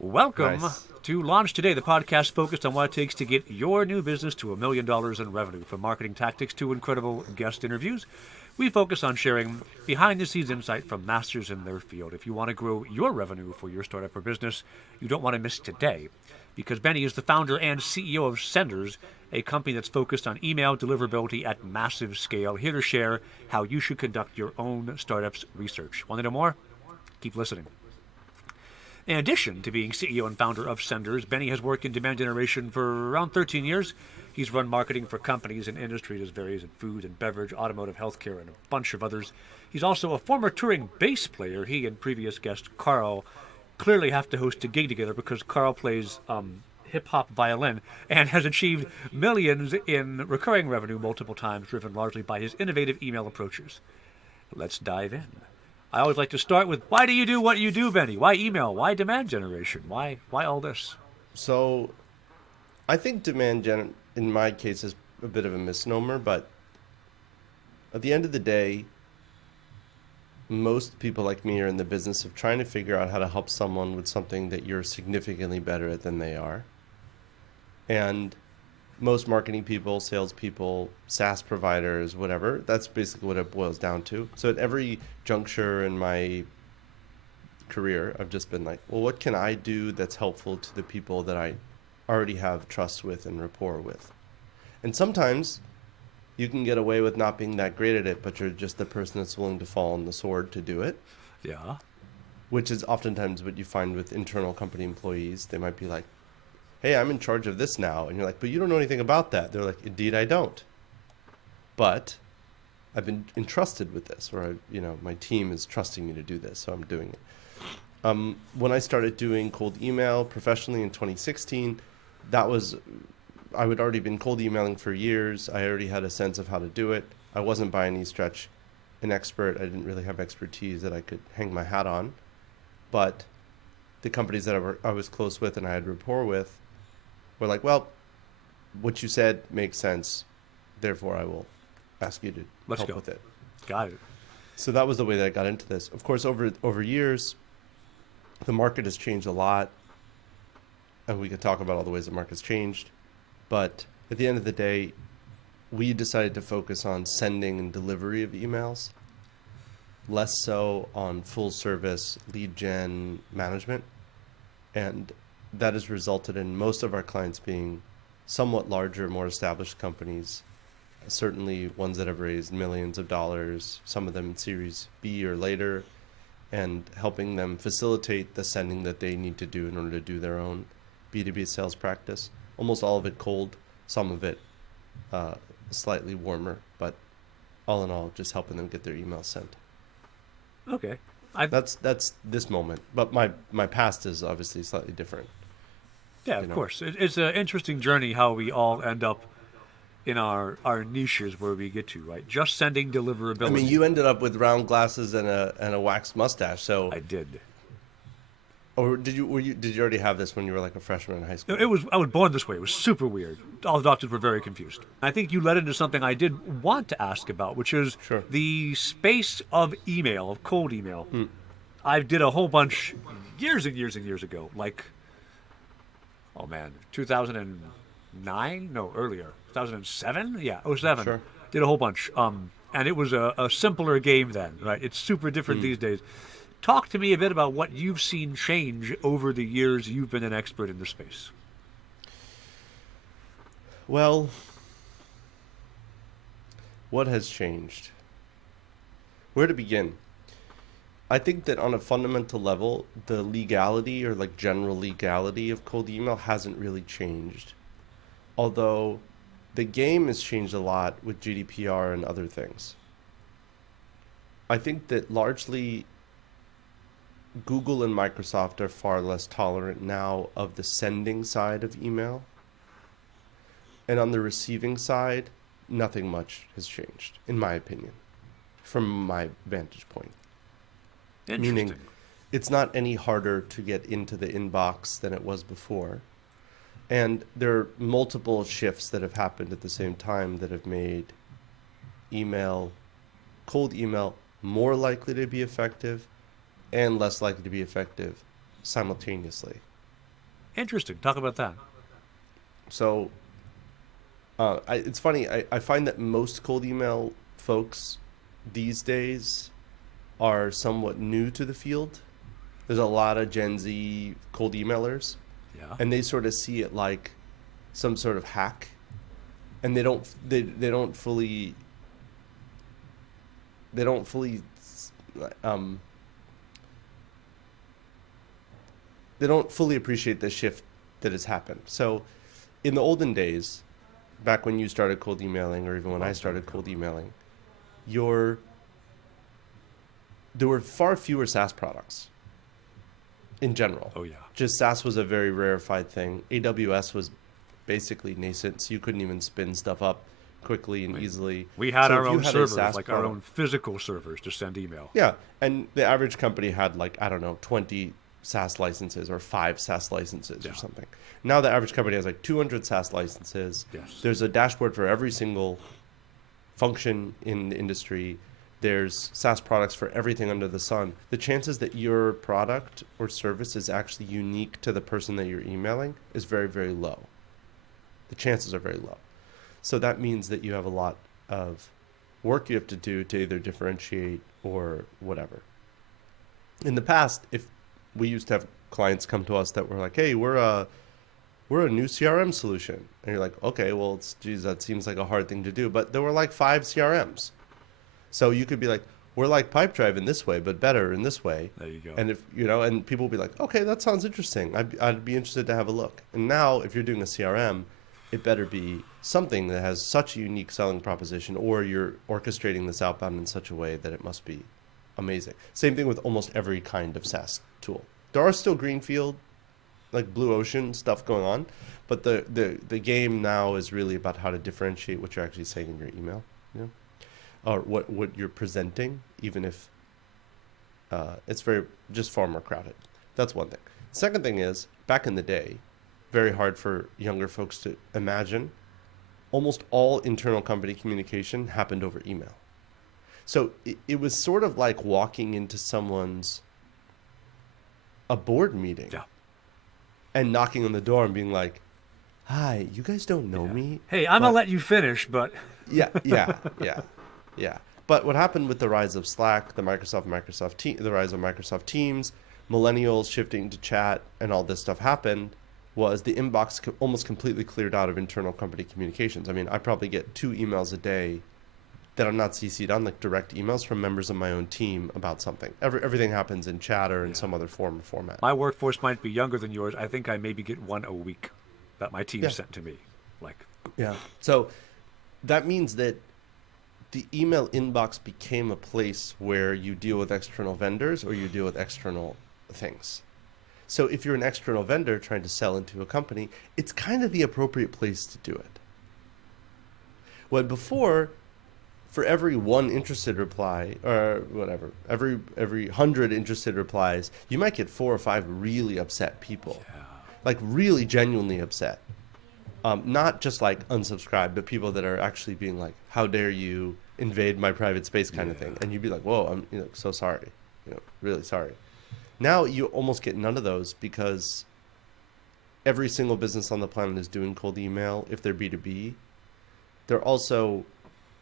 Welcome Nice. to Launch Today, the podcast focused on what it takes to get your new business to $1 million in revenue. From marketing tactics to incredible guest interviews, we focus on sharing behind the scenes insight from masters in their field. If you want to grow your revenue for your startup or business, you don't want to miss today, because Benny is the founder and CEO of Senders, a company that's focused on email deliverability at massive scale. Here to share how you should conduct your own startup's research. Want to know more? Keep listening. In addition to being CEO and founder of Senders, Benny has worked in demand generation for around 13 years. He's run marketing for companies in industries as various in food and beverage, automotive, healthcare, and a bunch of others. He's also a former touring bass player. He and previous guest Carl clearly have to host a gig together because Carl plays hip-hop violin and has achieved millions in recurring revenue multiple times, driven largely by his innovative email approaches. Let's dive in. I always like to start with, why do you do what you do, Benny? Why email? Why demand generation? Why all this? So I think demand gen in my case is a bit of a misnomer, but at the end of the day, most people like me are in the business of trying to figure out how to help someone with something that you're significantly better at than they are. And most marketing people, salespeople, SaaS providers, whatever, that's basically what it boils down to. So at every juncture in my career, I've just been like, well, what can I do that's helpful to the people that I already have trust with and rapport with? And sometimes you can get away with not being that great at it, but you're just the person that's willing to fall on the sword to do it, Yeah. which is oftentimes what you find with internal company employees. They might be like, hey, I'm in charge of this now. And you're like, but you don't know anything about that. They're like, indeed, I don't. But I've been entrusted with this, or my team is trusting me to do this, so I'm doing it. When I started doing cold email professionally in 2016, I had already been cold emailing for years. I already had a sense of how to do it. I wasn't by any stretch an expert. I didn't really have expertise that I could hang my hat on. But the companies that I was close with and I had rapport with were like, well, what you said makes sense. Therefore, I will ask you to Let's help go. with it. Got it. So that was the way that I got into this. Of course, over years, the market has changed a lot, and we could talk about all the ways the market's changed. But at the end of the day, we decided to focus on sending and delivery of emails, less so on full service lead gen management. And that has resulted in most of our clients being somewhat larger, more established companies, certainly ones that have raised millions of dollars, some of them in Series B or later, and helping them facilitate the sending that they need to do in order to do their own B2B sales practice. Almost all of it cold, some of it slightly warmer, but all in all, just helping them get their emails sent. Okay. That's this moment, but my past is obviously slightly different. Yeah, You of know, course. It's an interesting journey how we all end up in our niches where we get to, right? Just sending I mean, deliverability. you ended up with round glasses and a waxed mustache. So, I did. or did you already have this when you were like a freshman in high school? I was born this way. It was super weird. All the doctors were very confused. I think you led into something I did want to ask about, which is Sure. the space of email, of cold email. I did a whole bunch years and years and years ago, like, oh man, 2009? No, earlier. 2007? Yeah, oh 07. Sure. Did a whole bunch. And it was a simpler game then, right? It's super different these days. Talk to me a bit about what you've seen change over the years you've been an expert in the space. Well, what has changed? Where to begin? I think that on a fundamental level, the legality or like general legality of cold email hasn't really changed. Although the game has changed a lot with GDPR and other things. I think that largely Google and Microsoft are far less tolerant now of the sending side of email. And on the receiving side, nothing much has changed, in my opinion, from my vantage point. Interesting. Meaning, it's not any harder to get into the inbox than it was before. And there are multiple shifts that have happened at the same time that have made cold email, more likely to be effective and less likely to be effective simultaneously. Interesting. Talk about that. So it's funny. I find that most cold email folks these days are somewhat new to the field. There's a lot of Gen Z cold emailers, Yeah. and they sort of see it like some sort of hack, and they don't fully um, they don't fully appreciate the shift that has happened. So, in the olden days, back when you started cold emailing, or even when I started cold emailing, your there were far fewer SaaS products in general. Oh, yeah. Just SaaS was a very rarefied thing. AWS was basically nascent, so you couldn't even spin stuff up quickly and easily. We had So our if you own had a servers, SaaS like our product, own physical servers to send email. yeah, and the average company had like, I don't know, 20 SaaS licenses or 5 SaaS licenses Yeah. or something. Now the average company has like 200 SaaS licenses. Yes. There's a dashboard for every single function in the industry. There's SaaS products for everything under the sun. The chances that your product or service is actually unique to the person that you're emailing is very, very low. The chances are very low. So that means that you have a lot of work you have to do to either differentiate or whatever. In the past, if we used to have clients come to us that were like, "Hey, we're a new CRM solution," and you're like, "Okay, well, geez, that seems like a hard thing to do." But there were like 5 CRMs, so you could be like, "We're like Pipedrive in this way, but better in this way." There you go. And if you know, and people will be like, "Okay, that sounds interesting. I'd be interested to have a look." And now, if you're doing a CRM, it better be something that has such a unique selling proposition, or you're orchestrating this outbound in such a way that it must be amazing. Same thing with almost every kind of SaaS tool. There are still greenfield, like blue ocean stuff going on, but the game now is really about how to differentiate what you're actually saying in your email, you know, or what you're presenting, even if it's just far more crowded. That's one thing. Second thing is, back in the day, very hard for younger folks to imagine, almost all internal company communication happened over email. So it was sort of like walking into a board meeting, Yeah. and knocking on the door and being like, "Hi, you guys don't know me." Hey, I'm but gonna let you finish, but yeah. But what happened with the rise of Slack, the rise of Microsoft Teams, millennials shifting to chat, and all this stuff happened, was the inbox almost completely cleared out of internal company communications. I mean, I probably get 2 emails a day that I'm not CC'd on, like direct emails from members of my own team about something. Everything happens in chat or in some other form or format. my workforce might be younger than yours. I think I maybe get one a week that my team Yeah. sent to me. Like, Yeah. So that means that the email inbox became a place where you deal with external vendors or you deal with external things. So if you're an external vendor trying to sell into a company, it's kind of the appropriate place to do it. When before, for every 1 interested reply or whatever, every 100 interested replies, you might get 4 or 5 really upset people, like really genuinely upset. Not just like unsubscribe, but people that are actually being like, "How dare you invade my private space," kind of thing. And you'd be like, "Whoa, I'm so sorry, really sorry." Now you almost get none of those because every single business on the planet is doing cold email. If they're B2B, they're also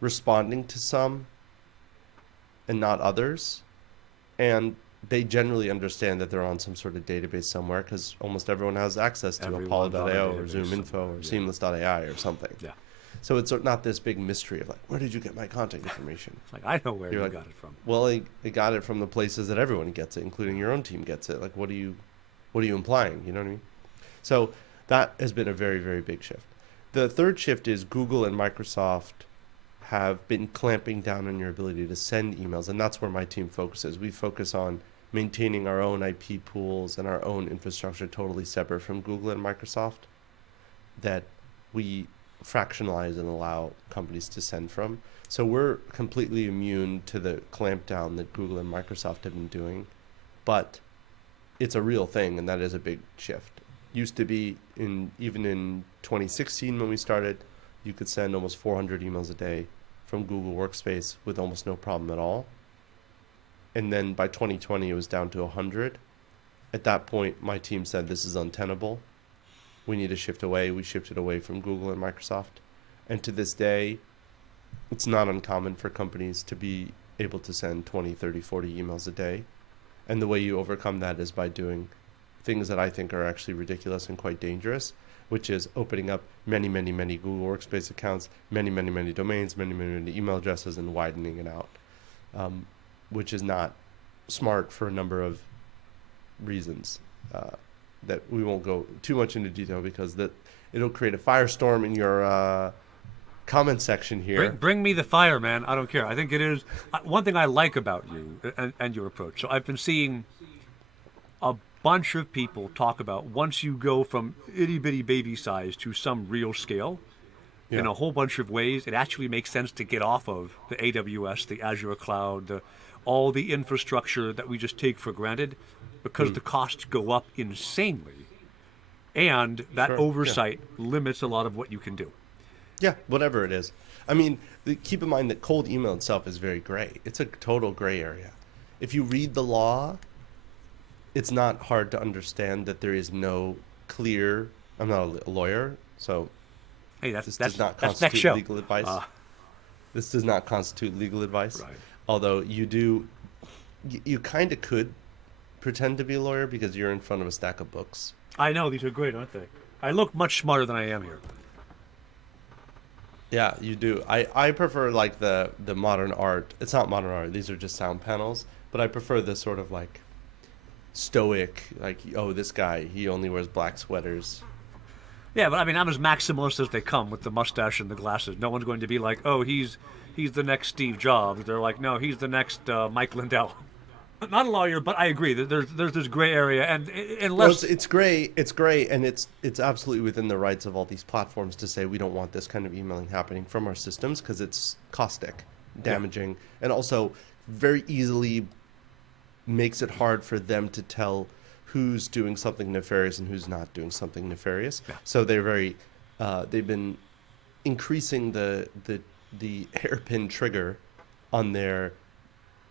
responding to some and not others. And they generally understand that they're on some sort of database somewhere because almost everyone has access to Everyone's on a Apollo.io or database Zoom Info somewhere, or yeah. Seamless.ai or something. yeah. So it's not this big mystery of like, where did you get my contact information? It's like, I know where You're you like, got it from. Well, I got it from the places that everyone gets it, including your own team gets it. Like, what are you implying? You know what I mean? So that has been a very, very big shift. The third shift is Google and Microsoft have been clamping down on your ability to send emails, and that's where my team focuses. We focus on maintaining our own IP pools and our own infrastructure totally separate from Google and Microsoft that we fractionalize and allow companies to send from. So we're completely immune to the clampdown that Google and Microsoft have been doing, but it's a real thing, and that is a big shift. Used to be even in 2016 when we started, you could send almost 400 emails a day from Google Workspace with almost no problem at all. And then by 2020, it was down to 100. At that point, my team said this is untenable. we need to shift away. We shifted away from Google and Microsoft. And to this day, it's not uncommon for companies to be able to send 20, 30, 40 emails a day. And the way you overcome that is by doing things that I think are actually ridiculous and quite dangerous, which is opening up many, many, many Google Workspace accounts, many, many, many domains, many, many, many email addresses, and widening it out, which is not smart for a number of reasons that we won't go too much into detail because that it'll create a firestorm in your comment section here. Bring me the fire, man. I don't care. I think it is one thing I like about you and your approach. So I've been seeing a bunch of people talk about once you go from itty bitty baby size to some real scale in a whole bunch of ways, it actually makes sense to get off of the AWS, the Azure cloud, all the infrastructure that we just take for granted because the costs go up insanely. And that oversight limits a lot of what you can do. Yeah, whatever it is. I mean, keep in mind that cold email itself is very gray. It's a total gray area. If you read the law, it's not hard to understand that there is no clear. I'm not a lawyer, so Hey, this does not that's next constitute show. legal advice. This does not constitute legal advice. Right. Although you kind of could pretend to be a lawyer because you're in front of a stack of books. I know, these are great, aren't they? I look much smarter than I am here. Yeah, you do. I prefer like the modern art. It's not modern art. These are just sound panels. But I prefer the sort of like stoic, like, oh, this guy, he only wears black sweaters. Yeah, but I mean, I'm as maximalist as they come with the mustache and the glasses. No one's going to be like, oh, he's the next Steve Jobs. They're like, no, he's the next Mike Lindell. Not a lawyer, but I agree that there's this gray area, and unless Well, it's gray, and it's absolutely within the rights of all these platforms to say we don't want this kind of emailing happening from our systems because it's caustic, damaging, and also very easily makes it hard for them to tell who's doing something nefarious and who's not doing something nefarious. Yeah. So they're very they've been increasing the hairpin trigger on their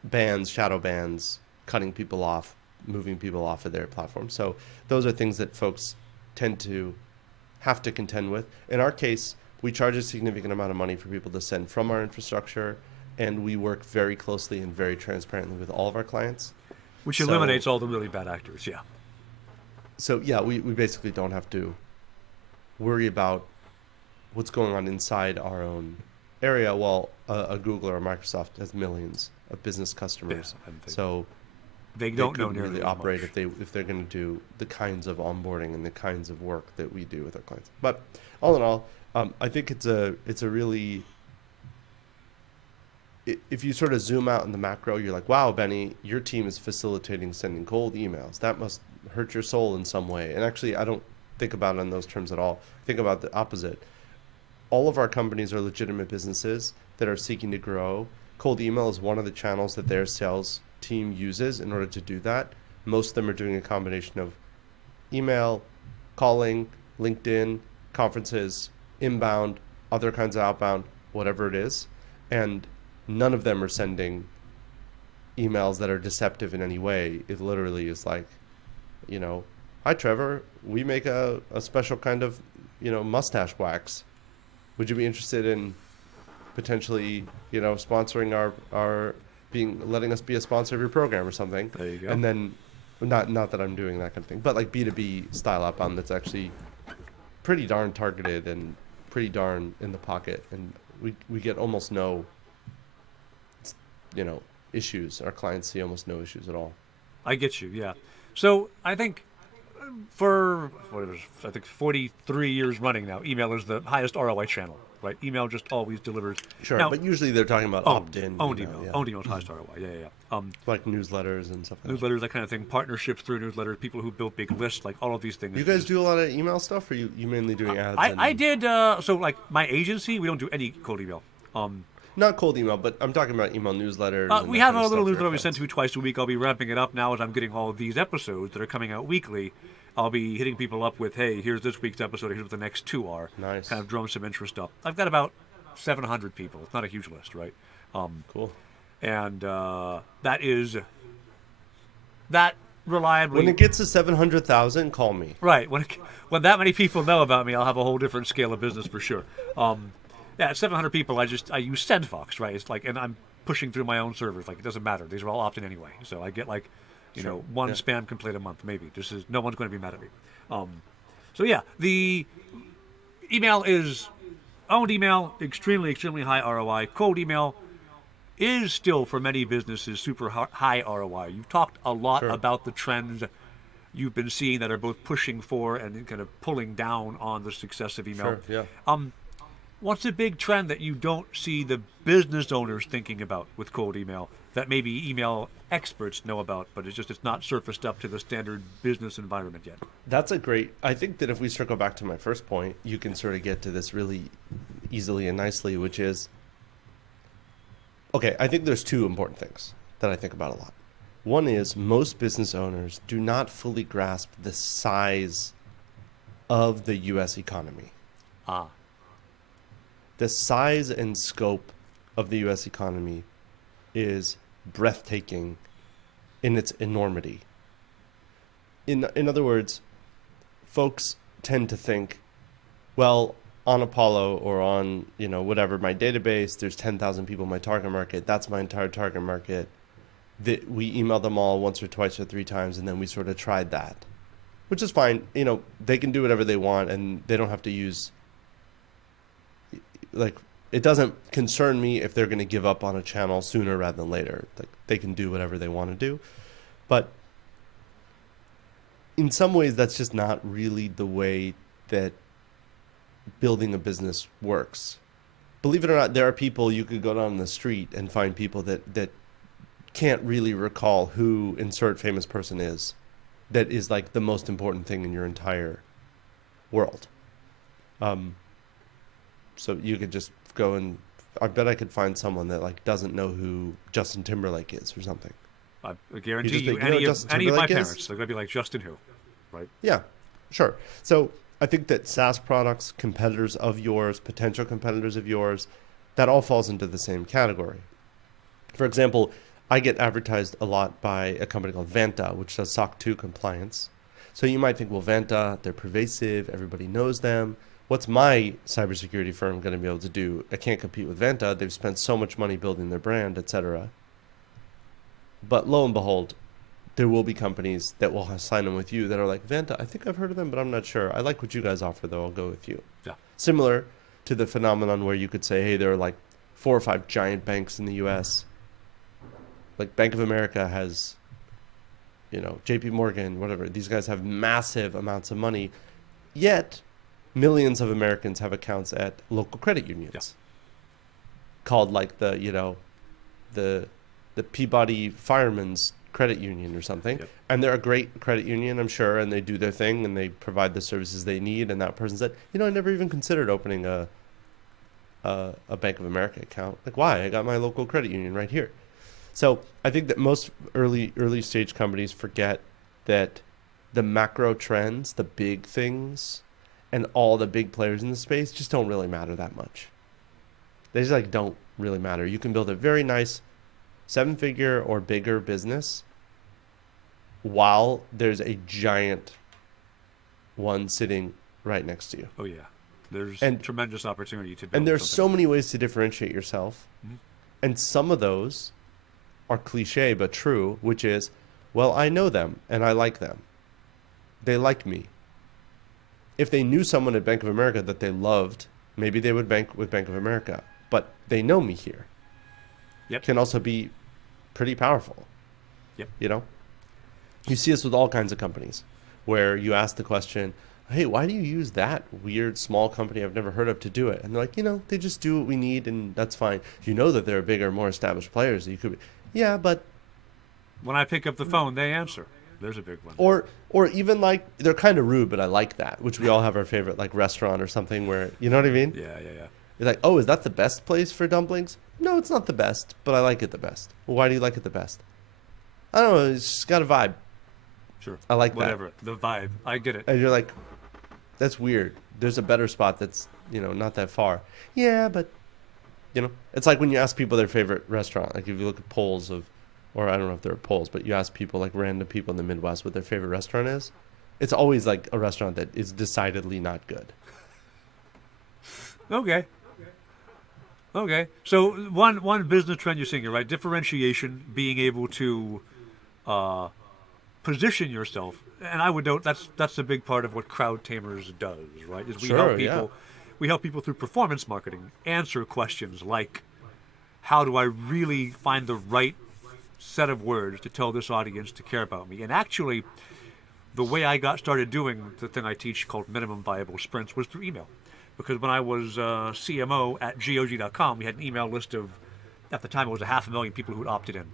bans, shadow bans, cutting people off, moving people off of their platform. So those are things that folks tend to have to contend with. In our case, we charge a significant amount of money for people to send from our infrastructure, and we work very closely and very transparently with all of our clients. which eliminates all the really bad actors. Yeah. So yeah, we basically don't have to worry about what's going on inside our own area, while a Google or a Microsoft has millions of business customers. Yeah, So they don't know couldn't nearly really as operate much. if they're going to do the kinds of onboarding and the kinds of work that we do with our clients. But all in all, I think it's a really, if you sort of zoom out in the macro, you're like, wow, Benny, your team is facilitating sending cold emails. That must hurt your soul in some way. And actually, I don't think about it in those terms at all. Think about the opposite. All of our companies are legitimate businesses that are seeking to grow. Cold email is one of the channels that their sales team uses in order to do that. Most of them are doing a combination of email, calling, LinkedIn, conferences, inbound, other kinds of outbound, whatever it is. And none of them are sending emails that are deceptive in any way. It literally is like, hi, Trevor, we make a special kind of, mustache wax. Would you be interested in potentially, sponsoring our letting us be a sponsor of your program or something? There you go. And then, not that I'm doing that kind of thing, but like B2B style outbound that's actually pretty darn targeted and pretty darn in the pocket. And we get almost no, issues. Our clients see almost no issues at all. I get you, yeah. So I think for 43 years running now, email is the highest ROI channel, right? Email just always delivers. Sure, Now, but usually they're talking about opt-in. owned email. Owned email is highest ROI, yeah. Like newsletters and stuff like that. Newsletters, that kind of thing. Partnerships through newsletters, people who build big lists, like all of these things. You guys do a lot of email stuff, or you mainly doing ads? I did, so like my agency, we don't do any cold email. Not cold email, but I'm talking about email newsletters. We have a little newsletter we send to twice a week. I'll be ramping it up now as I'm getting all of these episodes that are coming out weekly. I'll be hitting people up with, hey, here's this week's episode, here's what the next two are. Nice. Kind of drum some interest up. I've got about 700 people. It's not a huge list, right? Cool. And that reliably. When it gets to 700,000, call me. Right. When that many people know about me, I'll have a whole different scale of business for sure. Yeah, at 700 people, I use SendFox, right? It's like, and I'm pushing through my own servers. Like, it doesn't matter. These are all opt-in anyway. So I get like, Sure. one Yeah. spam complaint a month, maybe. This is no one's going to be mad at me. So yeah, the email is owned email, extremely, extremely high ROI. Cold email is still for many businesses super high ROI. You've talked a lot Sure. about the trends you've been seeing that are both pushing for and kind of pulling down on the success of email. Sure. Yeah. What's a big trend that you don't see the business owners thinking about with cold email that maybe email experts know about, but it's not surfaced up to the standard business environment yet? That's a great. I think that if we circle back to my first point, you can sort of get to this really easily and nicely, which is okay. I think there's two important things that I think about a lot. One is most business owners do not fully grasp the size of the U.S. economy. Ah, The size and scope of the U.S. economy is breathtaking in its enormity. In other words, folks tend to think, well, on Apollo or on whatever my database, there's 10,000 people in my target market. That's my entire target market. That we email them all once or twice or three times, and then we sort of tried that, which is fine. They can do whatever they want, and they don't have to use. Like, it doesn't concern me if they're going to give up on a channel sooner rather than later. Like, they can do whatever they want to do, but in some ways, that's just not really the way that building a business works. Believe it or not, there are people you could go down the street and find people that can't really recall who insert famous person is. That is like the most important thing in your entire world. So you could just go and I bet I could find someone that like doesn't know who Justin Timberlake is or something. I guarantee just you, think, you know any what of Justin any of my Timberlake is? parents, they're going to be like, Justin who? Right? Yeah, sure. So I think that SaaS products, competitors of yours, potential competitors of yours, that all falls into the same category. For example, I get advertised a lot by a company called Vanta, which does SOC 2 compliance. So you might think, well, Vanta, they're pervasive, everybody knows them. What's my cybersecurity firm going to be able to do? I can't compete with Vanta. They've spent so much money building their brand, etc. But lo and behold, there will be companies that will sign them with you that are like, Vanta, I think I've heard of them, but I'm not sure. I like what you guys offer, though. I'll go with you. Yeah. Similar to the phenomenon where you could say, hey, there are like 4 or 5 giant banks in the U.S. Like Bank of America has, JP Morgan, whatever. These guys have massive amounts of money, yet millions of Americans have accounts at local credit unions. Yeah. Called like the Peabody Firemen's Credit Union or something. Yep. And they're a great credit union, I'm sure, and they do their thing and they provide the services they need. And that person said, I never even considered opening a Bank of America account. Like, why? I got my local credit union right here. So I think that most early stage companies forget that the macro trends, the big things, and all the big players in the space just don't really matter that much. They just don't really matter. You can build a very nice 7-figure or bigger business while there's a giant one sitting right next to you. Oh yeah, there's And- tremendous opportunity to build. And there's something. so many ways to differentiate yourself. Mhm. And some of those are cliche but true, which is, well, I know them and I like them. They like me. If they knew someone at Bank of America that they loved, maybe they would bank with Bank of America. But they know me here. Yep. Can also be pretty powerful. Yep. You see this with all kinds of companies where you ask the question, hey, why do you use that weird small company I've never heard of to do it? And they're like, they just do what we need and that's fine. You know that there are bigger, more established players that you could be. Yeah, but When I pick up the phone, they answer. There's a big one. or even like they're kind of rude, but I like that, which we all have our favorite like restaurant or something where, you know what I mean? Yeah. You're like, oh, is that the best place for dumplings? No, it's not the best, but I like it the best. Well, why do you like it the best? I don't know. It's just got a vibe. Sure. I like that. Whatever. The vibe. I get it. And you're like, that's weird. There's a better spot that's, not that far. Yeah, but, it's like when you ask people their favorite restaurant. Like if you look at polls of or I don't know if there are polls, but you ask people, like random people in the Midwest, what their favorite restaurant is, it's always like a restaurant that is decidedly not good. Okay. Okay. So one business trend you're seeing, you're right. Differentiation, being able to uh, position yourself, and I would note that's a big part of what Crowd Tamers does, right? Is Sure, yeah. we help people through performance marketing answer questions like, how do I really find the right set of words to tell this audience to care about me? And actually, the way I got started doing the thing I teach called minimum viable sprints was through email. Because when I was CMO at GOG.com, we had an email list of, at the time, it was 500,000 people who had opted in.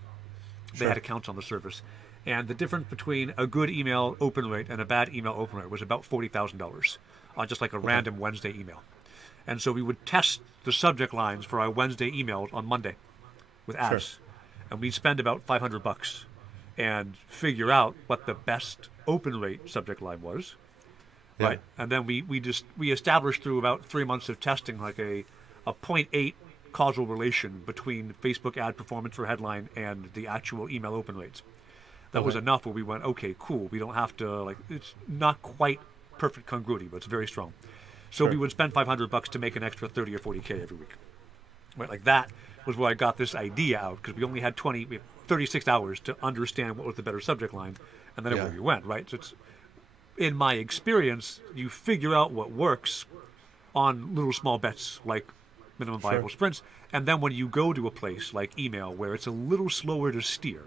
They had Sure. accounts on the service. And the difference between a good email open rate and a bad email open rate was about $40,000 on just like a Okay. random Wednesday email. And so we would test the subject lines for our Wednesday emails on Monday with Sure. ads. And we'd spend about $500 and figure out what the best open rate subject line was, Yeah. right? And then we established through about 3 months of testing like a zero point 0.8 causal relation between Facebook ad performance for headline and the actual email open rates. That was Okay. enough where we went, okay, cool. We don't have to like, it's not quite perfect congruity, but it's very strong. So we Sure. would spend $500 to make an extra 30 or 40K every week. Right, like that was where I got this idea out because we only had 36 hours to understand what was the better subject line, and then away Yeah. we went. Right, so it's in my experience, you figure out what works on little small bets like minimum Sure. viable sprints, and then when you go to a place like email where it's a little slower to steer,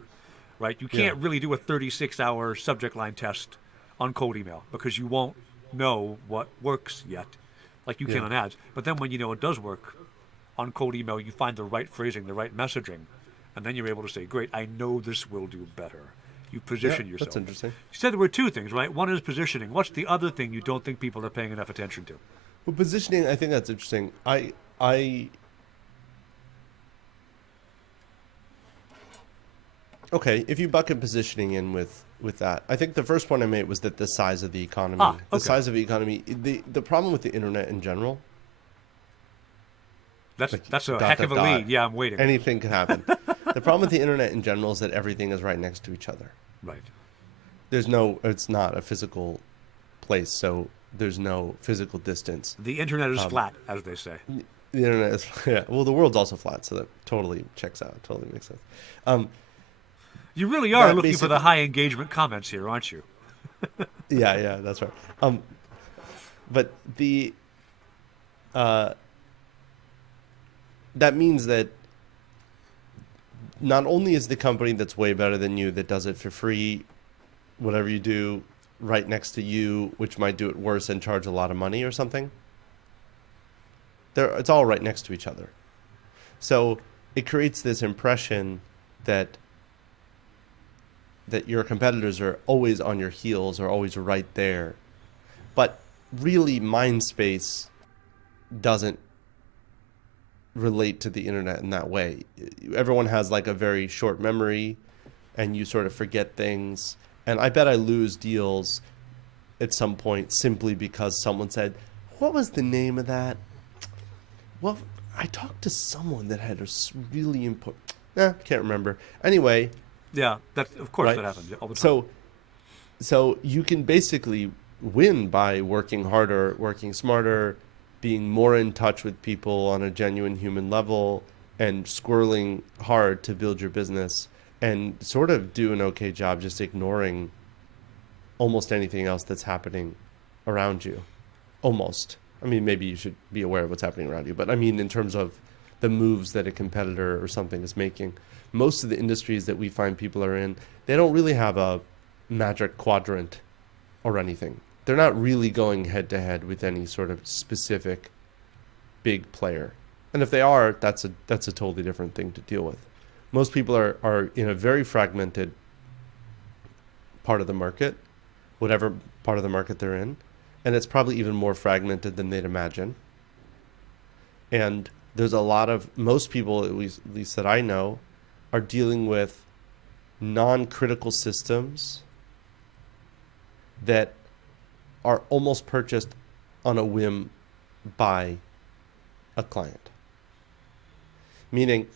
right? You Yeah. can't really do a 36-hour subject line test on cold email because you won't know what works yet, like you can Yeah. on ads. But then when you know it does work, on cold email, you find the right phrasing, the right messaging, and then you're able to say, great, I know this will do better. You Yeah. position That's yourself. interesting. You said there were two things, right? One is positioning. What's the other thing you don't think people are paying enough attention to? Well, positioning, I think that's interesting. I, okay. If you bucket positioning in with that, I think the first point I made was that the size of the economy, Ah, the okay. size of the economy, the problem with the internet in general, That's like that's a dot heck dot of a dot, lead. Yeah, I'm waiting. anything can happen. The problem with the internet in general is that everything is right next to each other. Right. It's not a physical place, so there's no physical distance. The internet is Um, flat, as they say. the internet is, yeah. Well, the world's also flat, so that totally checks out. Totally makes sense. Um, You really are that looking for the basically, high engagement comments here, aren't you? yeah, yeah, that's right. But uh, that means that not only is the company that's way better than you that does it for free, whatever you do, right next to you, which might do it worse and charge a lot of money or something. It's all right next to each other. So it creates this impression that your competitors are always on your heels or always right there. But really, mind space doesn't relate to the internet in that way. Everyone has like a very short memory and you sort of forget things. And I bet I lose deals at some point simply because someone said, "What was the name of that?" Well, I talked to someone that had a really important. Can't remember. Anyway, Yeah, that of course right? that happens all the time. So, so you can basically win by working harder, working smarter, being more in touch with people on a genuine human level, and squirreling hard to build your business, and sort of do an okay job just ignoring almost anything else that's happening around you. Almost. I mean, maybe you should be aware of what's happening around you, but I mean, in terms of the moves that a competitor or something is making, most of the industries that we find people are in, they don't really have a magic quadrant or anything. They're not really going head to head with any sort of specific big player. And if they are, that's a totally different thing to deal with. Most people are in a very fragmented part of the market, whatever part of the market they're in, and it's probably even more fragmented than they'd imagine. And there's a lot of most people, at least that I know, are dealing with non-critical systems that are almost purchased on a whim by a client. Meaning,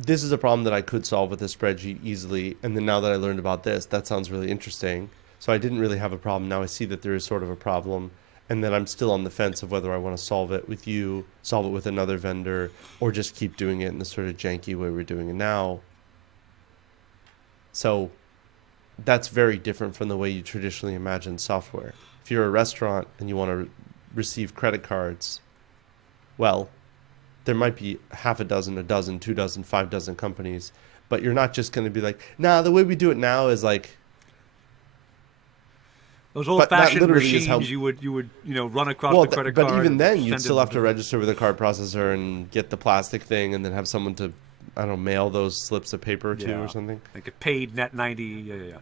this is a problem that I could solve with a spreadsheet easily. And then now that I learned about this, that sounds really interesting. So I didn't really have a problem. Now I see that there is sort of a problem. And then I'm still on the fence of whether I want to solve it with you, solve it with another vendor, or just keep doing it in the sort of janky way we're doing it now. So that's very different from the way you traditionally imagine software. If you're a restaurant and you want to receive credit cards, well, there might be half a dozen, 2 dozen, 5 dozen companies, but you're not just going to be like, nah, the way we do it now is like, Those but that old-fashioned literally is how, machines, you would run across well, the credit but card even and then you'd send still in have to register with a card processor and get the plastic thing and then have someone to, I don't know, mail those slips of paper to or something. like a paid net 90. Yeah.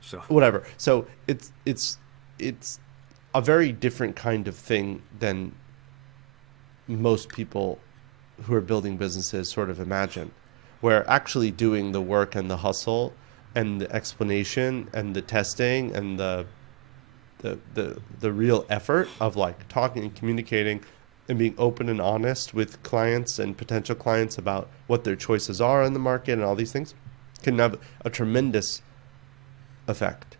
So Whatever. So it's a very different kind of thing than most people who are building businesses sort of imagine, where actually doing the work and the hustle and the explanation and the testing and the real effort of like talking and communicating and being open and honest with clients and potential clients about what their choices are in the market and all these things can have a tremendous effect.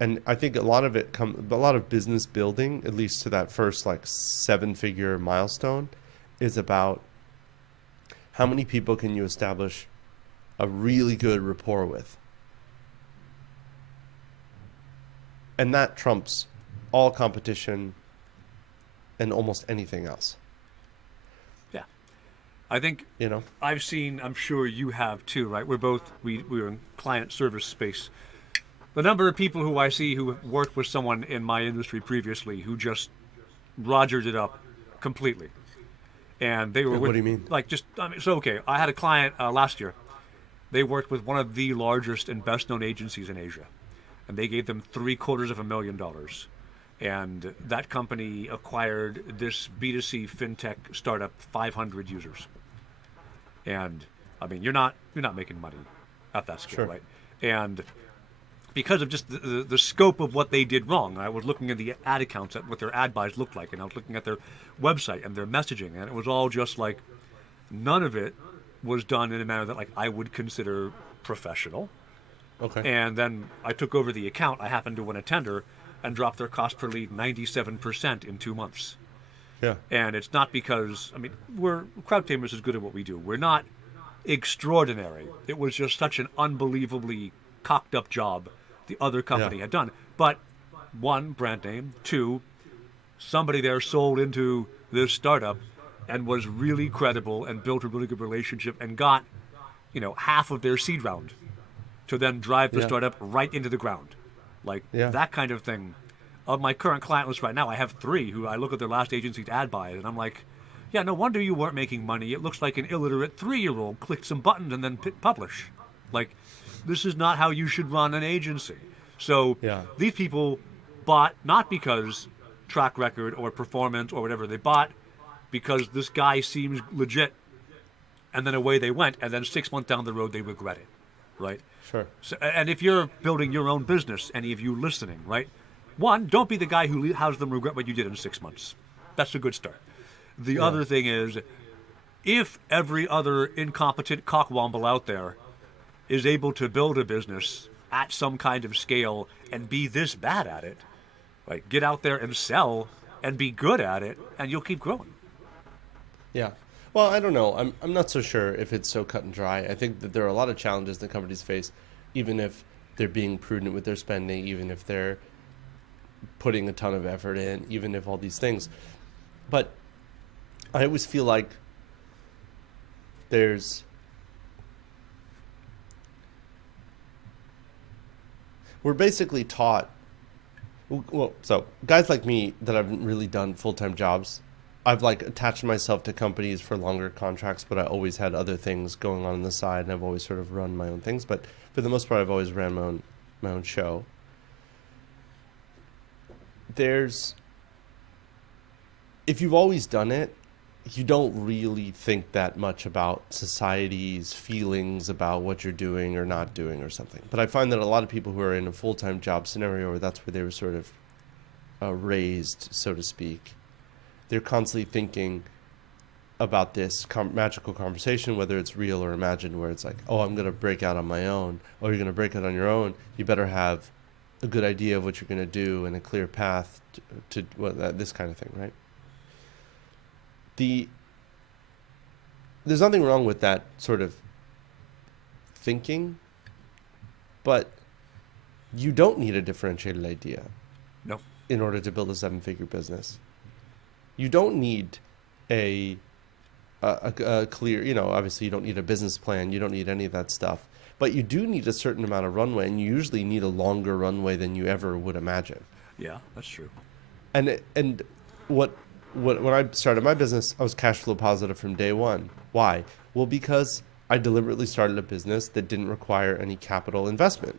And I think a lot of business building, at least to that first like 7-figure milestone, is about how many people can you establish a really good rapport with. And that trumps all competition and almost anything else. yeah, I think I've seen. I'm sure you have too, right? We're in client service space. The number of people who I see who worked with someone in my industry previously who just rogered it up completely, and they were What with do you mean? like just so okay. I had a client last year. They worked with one of the largest and best-known agencies in Asia, and they gave them $750,000. And that company acquired this B2C fintech startup, 500 users. And I mean, you're not making money at that scale, Sure. right? And because of just the scope of what they did wrong, I was looking at the ad accounts, at what their ad buys looked like, and I was looking at their website and their messaging, and it was all just like none of it was done in a manner that like I would consider professional. Okay. And then I took over the account. I happened to win a tender and dropped their cost per lead 97% in 2 months. Yeah. And it's not because, I mean, CrowdTamers is good at what we do. We're not extraordinary. It was just such an unbelievably cocked up job the other company Yeah. had done. But one, brand name. Two, somebody there sold into this startup and was really credible and built a really good relationship and got, half of their seed round to then drive the Yeah. startup right into the ground. Like Yeah. that kind of thing. Of my current client list right now, I have 3 who I look at their last agency's ad buys and I'm like, yeah, no wonder you weren't making money. It looks like an illiterate 3-year-old clicked some buttons and then publish. Like, this is not how you should run an agency. So Yeah. these people bought not because track record or performance or whatever. They bought because this guy seems legit, and then away they went. And then 6 months down the road, they regret it, right? Sure. So, and if you're building your own business, any of you listening, right? One, don't be the guy who has them regret what you did in 6 months. That's a good start. The Yeah. other thing is, if every other incompetent cockwomble out there is able to build a business at some kind of scale and be this bad at it, like get out there and sell and be good at it, and you'll keep growing. Yeah. Well, I don't know. I'm not so sure if it's so cut and dry. I think that there are a lot of challenges that companies face, even if they're being prudent with their spending, even if they're putting a ton of effort in, even if all these things. But I always feel like we're basically taught. Well, so guys like me that haven't really done full-time jobs, I've like attached myself to companies for longer contracts, but I always had other things going on the side, and I've always sort of run my own things. But for the most part, I've always ran my own show. If you've always done it, you don't really think that much about society's feelings about what you're doing or not doing or something. But I find that a lot of people who are in a full-time job scenario, where that's where they were sort of raised, so to speak, they're constantly thinking, about this magical conversation, whether it's real or imagined, where it's like, oh, I'm going to break out on my own, or you're going to break out on your own. You better have a good idea of what you're going to do and a clear path to this kind of thing, right? There's nothing wrong with that sort of thinking, but you don't need a differentiated idea. No. In order to build a 7-figure business. You don't need a clear, obviously you don't need a business plan. You don't need any of that stuff. But you do need a certain amount of runway, and you usually need a longer runway than you ever would imagine. Yeah, that's true. And when I started my business, I was cash flow positive from day one. Why? Well, because I deliberately started a business that didn't require any capital investment.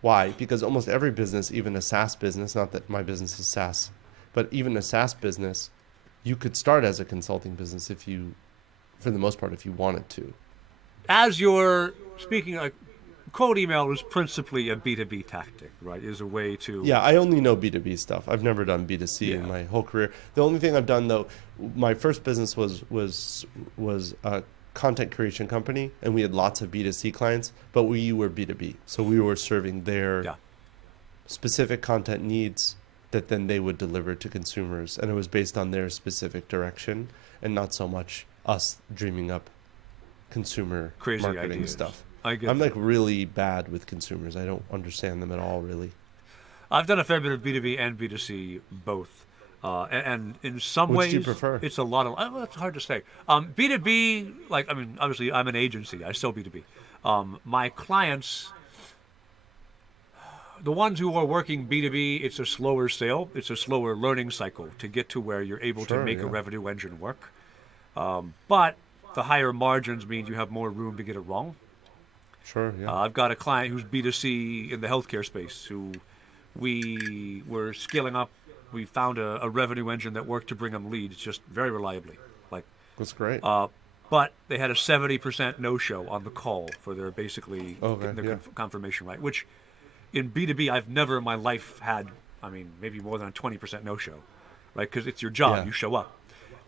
Why? Because almost every business, even a SaaS business, not that my business is SaaS, but even a SaaS business, you could start as a consulting business for the most part, if you wanted to. As you're speaking, cold email is principally a B2B tactic, right? Is a way to... Yeah, I only know B2B stuff. I've never done B2C in my whole career. The only thing I've done, though, my first business was a content creation company, and we had lots of B2C clients, but we were B2B. So we were serving their specific content needs that then they would deliver to consumers. And it was based on their specific direction and not so much us dreaming up consumer crazy marketing ideas. stuff. I'm like really bad with consumers. I don't understand them at all, really. I've done a fair bit of B2B and B2C both. And in some Which ways, do you prefer? it's a lot of... it's hard to say. B2B, obviously I'm an agency. I sell B2B. My clients, the ones who are working B2B, it's a slower sale. It's a slower learning cycle to get to where you're able to make a revenue engine work. But the higher margins means you have more room to get it wrong. Sure, yeah. I've got a client who's B2C in the healthcare space who we were scaling up. We found a revenue engine that worked to bring them leads just very reliably. That's great. But they had a 70% no-show on the call for their basically confirmation, right? Which in B2B, I've never in my life had, maybe more than a 20% no-show, right? Because it's your job. You show up.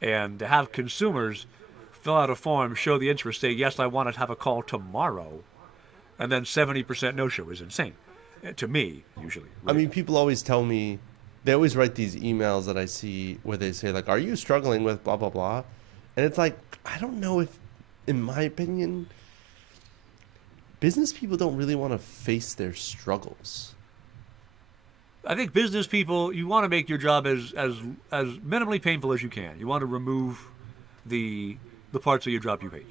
And to have consumers fill out a form, show the interest, say, yes, I want to have a call tomorrow, and then 70% no-show is insane. To me, usually. Right? People always tell me, they always write these emails that I see where they say, are you struggling with blah, blah, blah? And it's like, I don't know if, in my opinion, business people don't really want to face their struggles. I think business people, you want to make your job as minimally painful as you can. You want to remove the parts of your job you hate.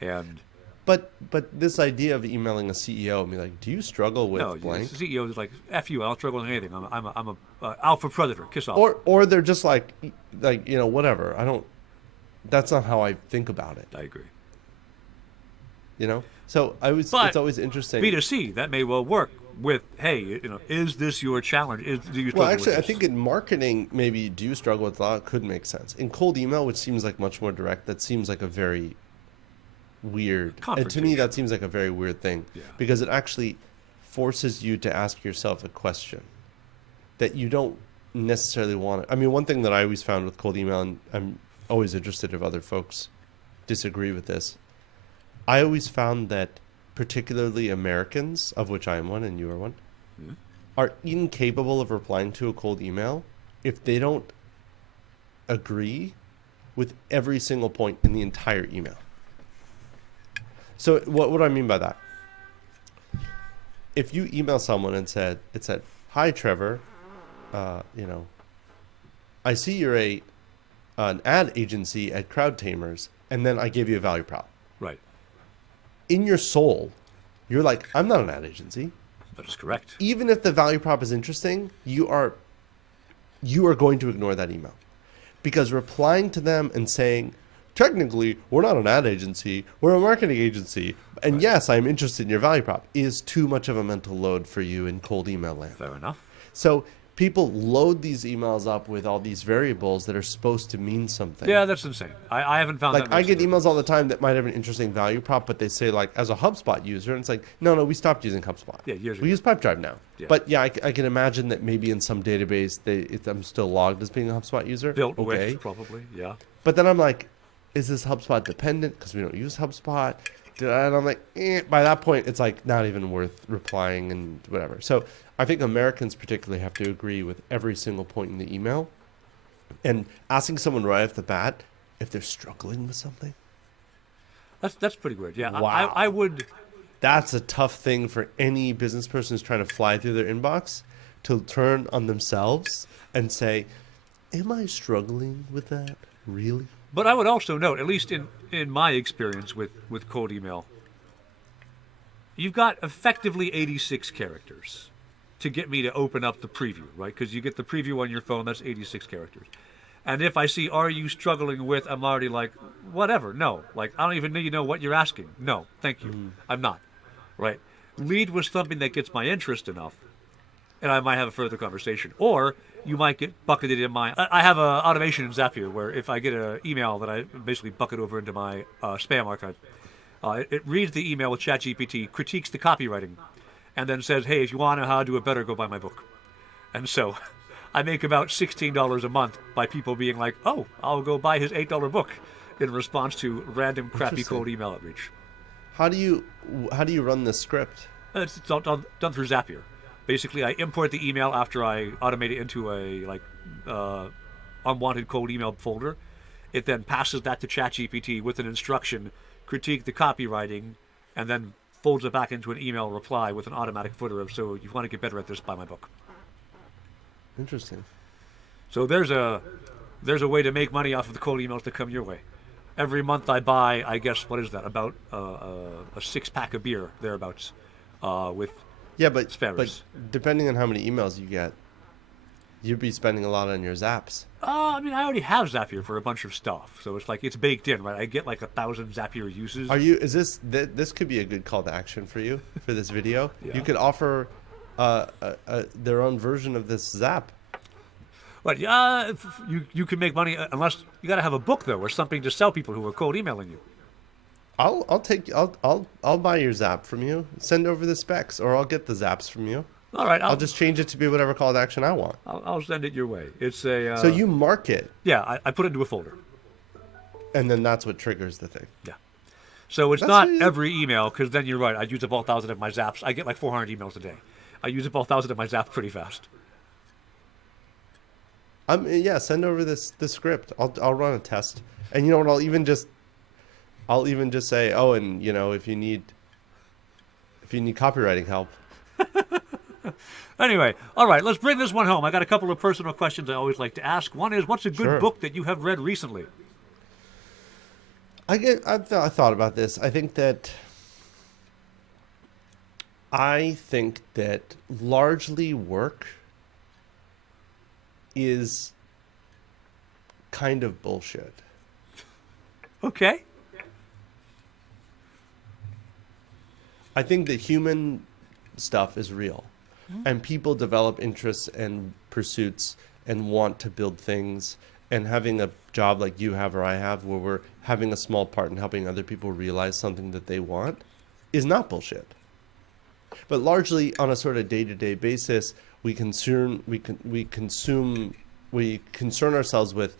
And But this idea of emailing a CEO and be like, do you struggle with blank? The CEO is like, F you, I don't struggle with anything. I'm a alpha predator. Kiss off. Or they're just like whatever. That's not how I think about it. I agree. So it's always interesting. B2C, that may well work with, hey, is this your challenge? Do you struggle Well, actually, with I this? think in marketing, maybe do you struggle with that could make sense. In cold email, which seems like much more direct, that seems like a very weird. And to me, that seems like a very weird thing because it actually forces you to ask yourself a question that you don't necessarily want to. One thing that I always found with cold email, and I'm always interested if other folks disagree with this, I always found that particularly Americans, of which I am one and you are one, are incapable of replying to a cold email if they don't agree with every single point in the entire email. So what do I mean by that? If you email someone and said, hi, Trevor, I see you're an ad agency at Crowd Tamers, and then I give you a value prop. Right. In your soul, you're like, I'm not an ad agency. That is correct. Even if the value prop is interesting, you are going to ignore that email. Because replying to them and saying, technically, we're not an ad agency, we're a marketing agency, and yes, I'm interested in your value prop, is too much of a mental load for you in cold email land. Fair enough. So people load these emails up with all these variables that are supposed to mean something. Yeah, that's insane. I haven't found Like that I makes a get emails all the difference. time that might have an interesting value prop, but they say like as a HubSpot user, and it's like, no, we stopped using HubSpot. Yeah, years We ago. use Pipedrive now. Yeah. But yeah, I can imagine that maybe in some database I'm still logged as being a HubSpot user. Built Okay, with, probably. Yeah. but then I'm like, is this HubSpot dependent because we don't use HubSpot? And I'm like, by that point, it's like not even worth replying and whatever. So I think Americans particularly have to agree with every single point in the email, and asking someone right off the bat if they're struggling with something. That's pretty weird. Yeah, Wow. I would. That's a tough thing for any business person who's trying to fly through their inbox to turn on themselves and say, am I struggling with that? Really? But I would also note, at least in my experience with cold email, you've got effectively 86 characters to get me to open up the preview, right? Because you get the preview on your phone, that's 86 characters. And if I see, are you struggling with, I'm already like, whatever, no. Like, I don't even need to know what you're asking. No, thank you. I'm not, right? Lead with something that gets my interest enough, and I might have a further conversation. Or you might get bucketed in my... I have an automation in Zapier where if I get an email that I basically bucket over into my spam archive, it reads the email with ChatGPT, critiques the copywriting, and then says, hey, if you want to know how to do it better, go buy my book. And so I make about $16 a month by people being like, oh, I'll go buy his $8 book in response to random crappy Interesting. cold email outreach. How do you run this script? It's all done through Zapier. Basically, I import the email after I automate it into a unwanted cold email folder. It then passes that to ChatGPT with an instruction, critique the copywriting, and then folds it back into an email reply with an automatic footer of, so you want to get better at this, buy my book. Interesting. So there's a way to make money off of the cold emails that come your way. Every month I buy, I guess, what is that, about a 6-pack of beer, thereabouts, with Yeah, but spammers. depending on how many emails you get, you'd be spending a lot on your Zaps. I mean, I already have Zapier for a bunch of stuff, so it's like it's baked in, right? I get like 1,000 Zapier uses. Are you? Is this could be a good call to action for you for this video? Yeah. You could offer their own version of this Zap. But yeah, you can make money unless you got to have a book though, or something to sell people who are cold emailing you. I'll buy your Zap from you. Send over the specs, or I'll get the Zaps from you. All right, I'll just change it to be whatever call to action I want. I'll send it your way. It's a So you mark it, yeah, I put it into a folder. and then that's what triggers the thing. Yeah. So it's That's not really- every email, because then you're right. I use up all 1,000 of my Zaps. I get like 400 emails a day. I use up all 1,000 of my Zaps pretty fast. Yeah, send over this script. I'll run a test, and you know what? I'll even just say, oh, and you know, if you need copywriting help. Anyway, all right, let's bring this one home. I got a couple of personal questions I always like to ask. One is, what's a good Sure. book that you have read recently? I thought about this. I think that largely work is kind of bullshit. Okay. I think that human stuff is real, and people develop interests and pursuits and want to build things, and having a job like you have or I have, where we're having a small part in helping other people realize something that they want, is not bullshit. But largely on a sort of day-to-day basis, we concern ourselves with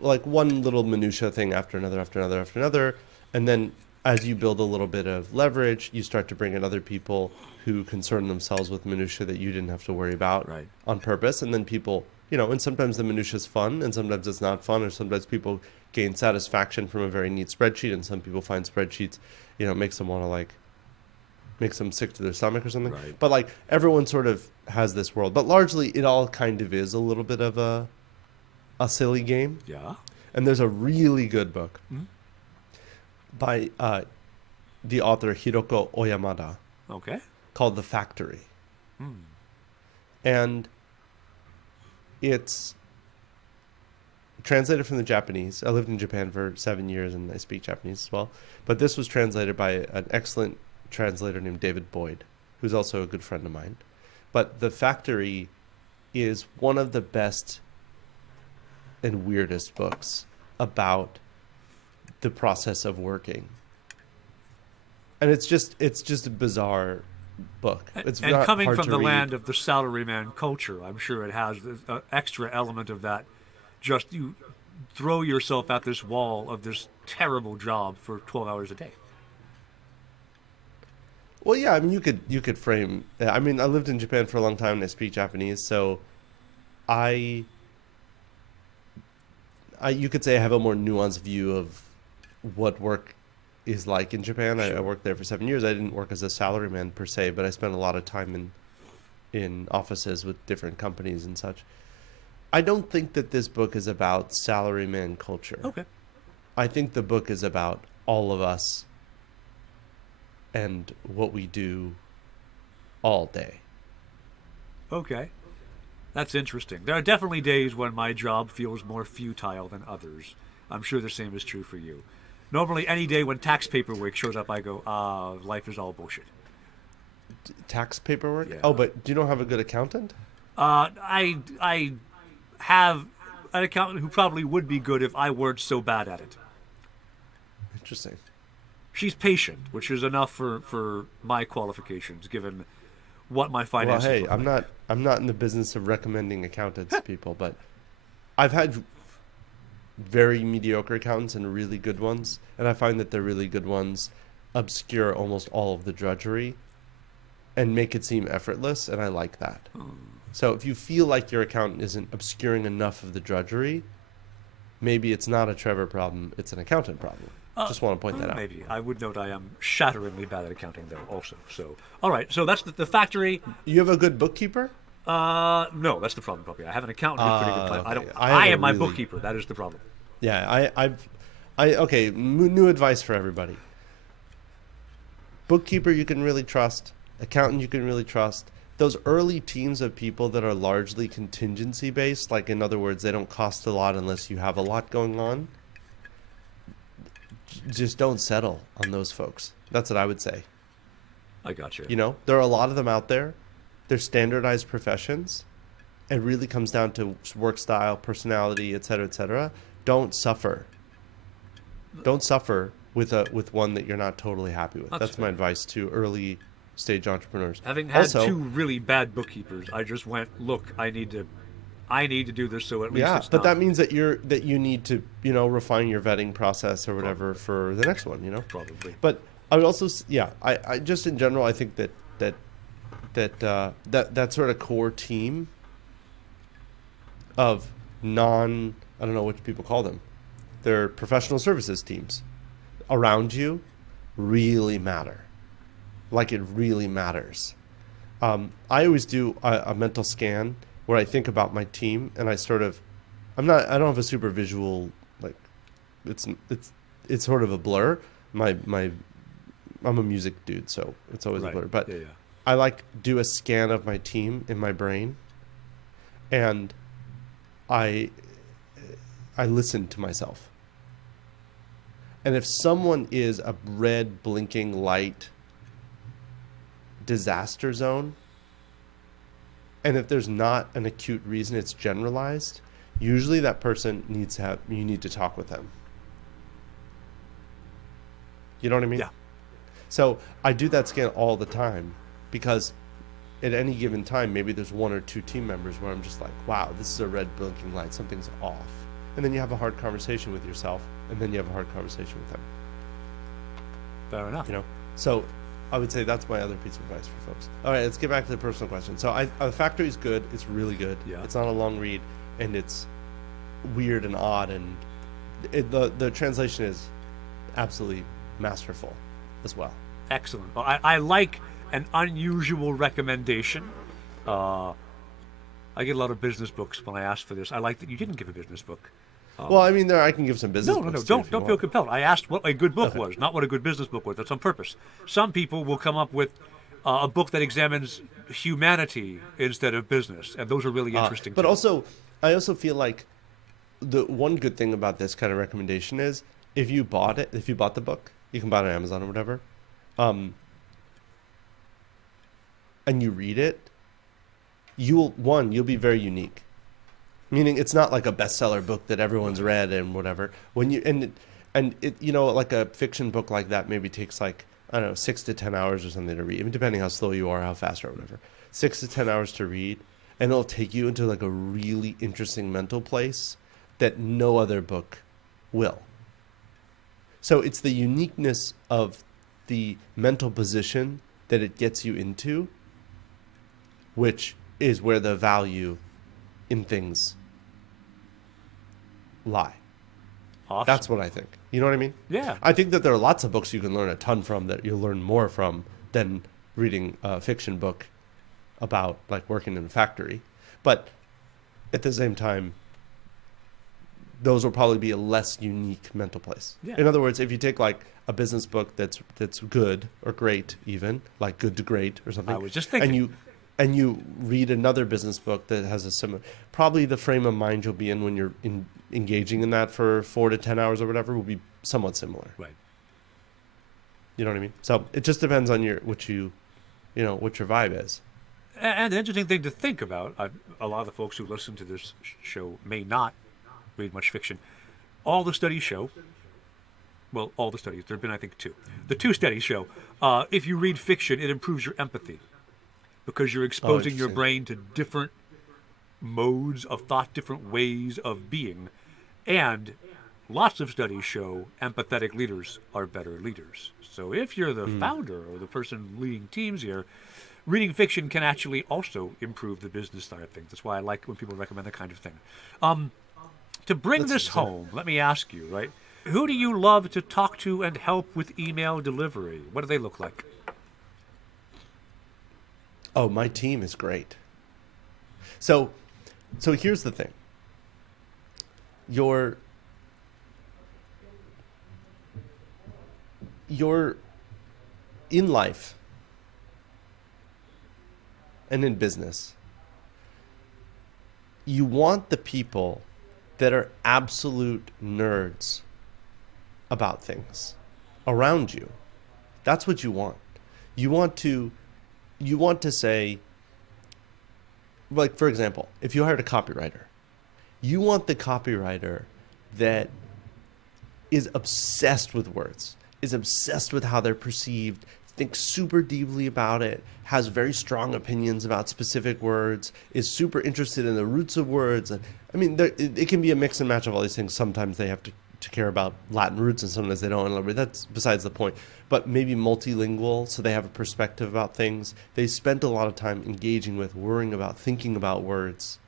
like one little minutia thing after another, and then as you build a little bit of leverage, you start to bring in other people who concern themselves with minutia that you didn't have to worry about Right. on purpose, and then people, you know, and sometimes the minutia is fun, and sometimes it's not fun, or sometimes people gain satisfaction from a very neat spreadsheet, and some people find spreadsheets, you know, makes them sick to their stomach or something. Right. But like everyone sort of has this world, but largely it all kind of is a little bit of a silly game. Yeah. And there's a really good book Mhm. by the author Hiroko Oyamada Okay. called The Factory. Hmm. And it's translated from the Japanese. I lived in Japan for 7 years and I speak Japanese as well. But this was translated by an excellent translator named David Boyd, who's also a good friend of mine. But The Factory is one of the best and weirdest books about the process of working. And it's just a bizarre book. It's And not coming hard from to the read. land of the salaryman culture, I'm sure it has an extra element of that. Just you throw yourself at this wall of this terrible job for 12 hours a day. Well, yeah, I mean, you could frame. I mean, I lived in Japan for a long time and I speak Japanese, so I, you could say I have a more nuanced view of what work is like in Japan. I Sure. worked there for 7 years. I didn't work as a salaryman per se, but I spent a lot of time in offices with different companies and such. I don't think that this book is about salaryman culture. Okay. I think the book is about all of us and what we do all day. Okay. That's interesting. There are definitely days when my job feels more futile than others. I'm sure the same is true for you. Normally, any day when tax paperwork shows up, I go, life is all bullshit. Tax paperwork? Yeah. Oh, but do you don't have a good accountant? I have an accountant who probably would be good if I weren't so bad at it. Interesting. She's patient, which is enough for my qualifications, given what my Well, finances hey, look I'm like. not in the business of recommending accountants to people, but I've had very mediocre accountants and really good ones, and I find that the really good ones obscure almost all of the drudgery and make it seem effortless, and I like that. So if you feel like your accountant isn't obscuring enough of the drudgery, maybe it's not a Trevor problem, it's an accountant problem. Just want to point that out. Maybe. I would note I am shatteringly bad at accounting, though, also. So, all right. So that's the factory. You have a good bookkeeper? No, that's the problem, probably. I have an accountant who's pretty good. I Okay. don't. I have I a am my really- bookkeeper. That is the problem. Yeah, okay, new advice for everybody. Bookkeeper you can really trust, accountant you can really trust. Those early teams of people that are largely contingency based, like in other words, they don't cost a lot unless you have a lot going on. Just don't settle on those folks. That's what I would say. I got you. You know, there are a lot of them out there. They're standardized professions. It really comes down to work style, personality, et cetera, et cetera. Don't suffer. Don't suffer with one that you're not totally happy with. That's my fair. advice to early stage entrepreneurs. Having had Also, two really bad bookkeepers, I just went, look, I need to do this, so at least yeah, it's but not that means that you need to refine your vetting process or whatever for the next one. probably. But I would also I just in general I think that sort of core team of I don't know what people call them. They're professional services teams around you really matter. Like it really matters. I always do a mental scan where I think about my team and I don't have a super visual, like it's sort of a blur. I'm a music dude, so it's always Right. a blur. But Yeah. I like do a scan of my team in my brain, and I listen to myself. And if someone is a red blinking light disaster zone, and if there's not an acute reason, it's generalized, usually that person you need to talk with them. You know what I mean? Yeah. So I do that scan all the time because at any given time, maybe there's one or two team members where I'm just like, wow, this is a red blinking light. Something's off. And then you have a hard conversation with yourself, and then you have a hard conversation with them. Fair enough. So I would say that's my other piece of advice for folks. All right, let's get back to the personal question. So the factory is good. It's really good. Yeah. It's not a long read, and it's weird and odd, and the translation is absolutely masterful as well. Excellent. Well, I like an unusual recommendation. I get a lot of business books when I ask for this. I like that you didn't give a business book. Well, I mean, I can give some business. No. books too, Don't if you feel want. compelled. I asked what a good book was, not what a good business book was. That's on purpose. Some people will come up with a book that examines humanity instead of business, and those are really interesting. But too. also, I also feel like the one good thing about this kind of recommendation is if you bought the book, you can buy it on Amazon or whatever, and you read it, you'll be very unique. Meaning it's not like a bestseller book that everyone's read and whatever. When you and it like a fiction book like that maybe takes like, I don't know, 6 to 10 hours or something to read. I mean, depending how slow you are, how fast or whatever. 6 to 10 hours to read, and it'll take you into like a really interesting mental place that no other book will. So it's the uniqueness of the mental position that it gets you into, which is where the value in things lie. Awesome. That's what I think. You know what I mean? Yeah. I think that there are lots of books you can learn a ton from that you'll learn more from than reading a fiction book about like working in a factory. But at the same time, those will probably be a less unique mental place. Yeah. In other words, if you take like a business book that's good or great, even like Good to Great or something, I was just thinking. and you read another business book that has a similar, probably the frame of mind you'll be in when you're engaging in that for 4 to 10 hours or whatever will be somewhat similar. Right. You know what I mean? So it just depends on what your vibe is. And the interesting thing to think about, a lot of the folks who listen to this show may not read much fiction. All the studies show, well, all the studies, there have been, I think, two. The two studies show, if you read fiction, it improves your empathy because you're exposing your brain to different modes of thought, different ways of being. And lots of studies show empathetic leaders are better leaders. So if you're the founder or the person leading teams here, reading fiction can actually also improve the business side of things. That's why I like when people recommend that kind of thing. To bring this home, let me ask you, right? Who do you love to talk to and help with email delivery? What do they look like? Oh, my team is great. So here's the thing. You're in life and in business, you want the people that are absolute nerds about things around you. That's what you want. You want to say, like, for example, if you hired a copywriter, you want the copywriter that is obsessed with words, is obsessed with how they're perceived, thinks super deeply about it, has very strong opinions about specific words, is super interested in the roots of words. I mean, it can be a mix and match of all these things. Sometimes they have to care about Latin roots and sometimes they don't. But that's besides the point. But maybe multilingual, so they have a perspective about things. They spent a lot of time engaging with, worrying about, thinking about words,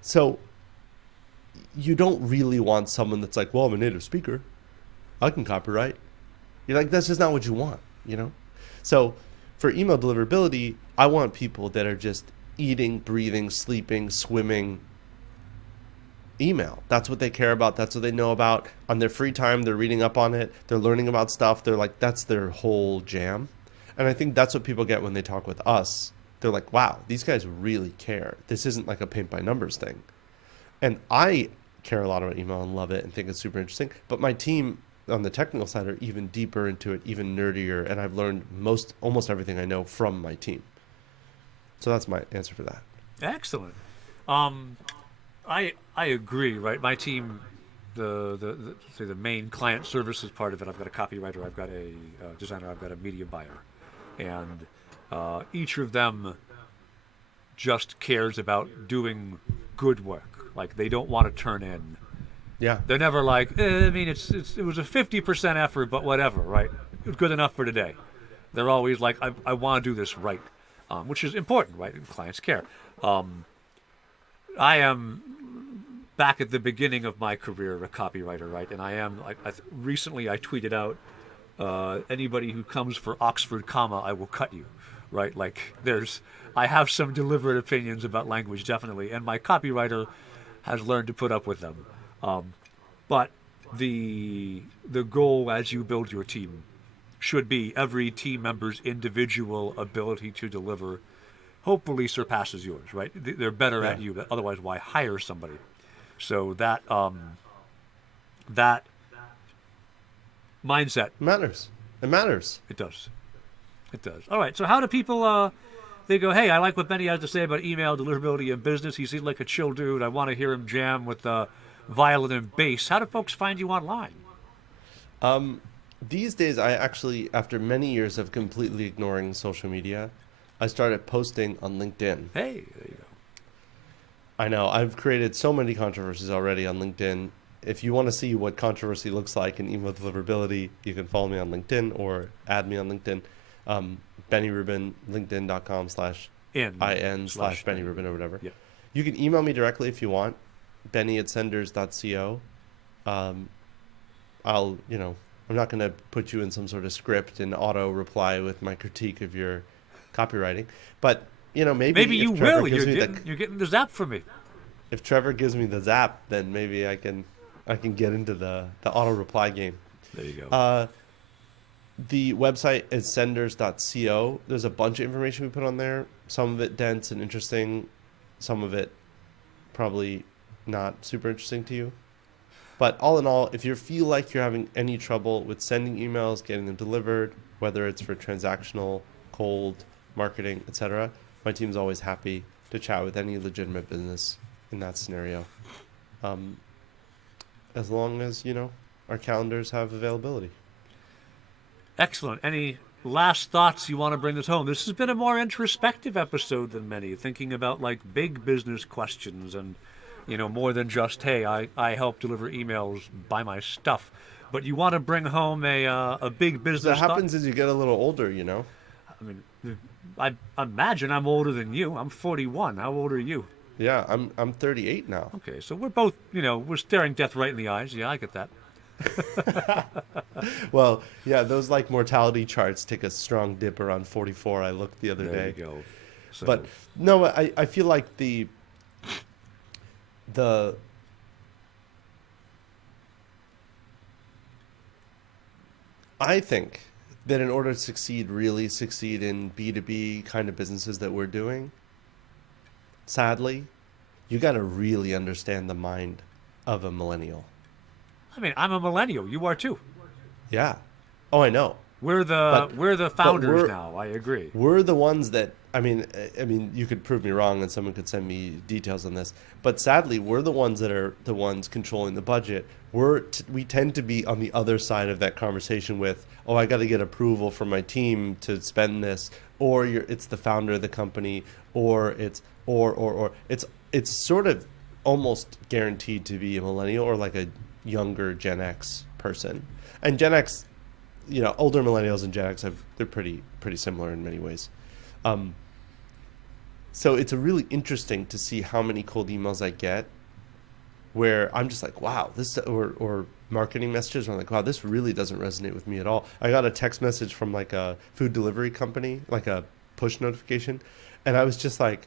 So you don't really want someone that's like, well, I'm a native speaker, I can copyright. You're like, that's just not what you want, So for email deliverability, I want people that are just eating, breathing, sleeping, swimming email. That's what they care about. That's what they know about. On their free time, they're reading up on it. They're learning about stuff. They're like, that's their whole jam. And I think that's what people get when they talk with us. They're like, wow, these guys really care. This isn't like a paint by numbers thing. And I care a lot about email and love it and think it's super interesting. But my team on the technical side are even deeper into it, even nerdier. And I've learned almost everything I know from my team. So that's my answer for that. Excellent. I agree, right? My team, the main client services part of it, I've got a copywriter, I've got a designer, I've got a media buyer. And each of them just cares about doing good work. Like, they don't want to turn in. Yeah. They're never like, I mean, it was a 50% effort, but whatever, right? It was good enough for today. They're always like, I want to do this right, which is important, right? Clients care. I am back at the beginning of my career a copywriter, right? And I am, recently I tweeted out, anybody who comes for Oxford comma, I will cut you, right? Like, I have some deliberate opinions about language, definitely, and my copywriter has learned to put up with them. But the goal as you build your team should be every team member's individual ability to deliver hopefully surpasses yours, right? They're better at you, but otherwise why hire somebody? So that mindset matters. It matters. It does. All right. So how do people they go, hey, I like what Benny has to say about email deliverability in business. He seems like a chill dude. I want to hear him jam with violin and bass. How do folks find you online? These days, I actually, after many years of completely ignoring social media, I started posting on LinkedIn. Hey, there you go. I know I've created so many controversies already on LinkedIn. If you want to see what controversy looks like in email deliverability, you can follow me on LinkedIn or add me on LinkedIn. Benny Rubin, linkedin.com/in/Benny Rubin or whatever. Yep. You can email me directly if you want, benny@senders.co. I'll, I'm not going to put you in some sort of script and auto reply with my critique of your copywriting. But, maybe you if Trevor will. gives You're getting the zap from me. if Trevor gives me the zap, then maybe I can get into the auto reply game. There you go. The website is senders.co. There's a bunch of information we put on there. Some of it dense and interesting. Some of it probably not super interesting to you. But all in all, if you feel like you're having any trouble with sending emails, getting them delivered, whether it's for transactional, cold, marketing, etc., my team's always happy to chat with any legitimate business in that scenario. As long as, our calendars have availability. Excellent. Any last thoughts you want to bring us home? This has been a more introspective episode than many, thinking about like big business questions and, more than just, hey, I help deliver emails, buy my stuff. But you want to bring home a big business. That happens as you get a little older, I mean, I imagine I'm older than you. I'm 41. How old are you? Yeah, I'm 38 now. Okay, so we're both, we're staring death right in the eyes. Yeah, I get that. Well, yeah, those like mortality charts take a strong dip around 44. I looked the other day. There you go. So, But no, I feel like the I think that in order to really succeed in B2B kind of businesses that we're doing, sadly, you got to really understand the mind of a millennial. I mean, I'm a millennial. You are too. Yeah. Oh, I know. We're the founders now. I agree. We're the ones that I mean, you could prove me wrong, and someone could send me details on this. But sadly, we're the ones that are the ones controlling the budget. We tend to be on the other side of that conversation with, oh, I got to get approval from my team to spend this, or it's the founder of the company, or it's it's sort of almost guaranteed to be a millennial or like a younger Gen X person. And Gen X, older millennials and Gen X they're pretty similar in many ways. So it's really interesting to see how many cold emails I get where I'm just like, wow, this, or marketing messages where I'm like, wow, this really doesn't resonate with me at all. I got a text message from like a food delivery company, like a push notification. And I was just like,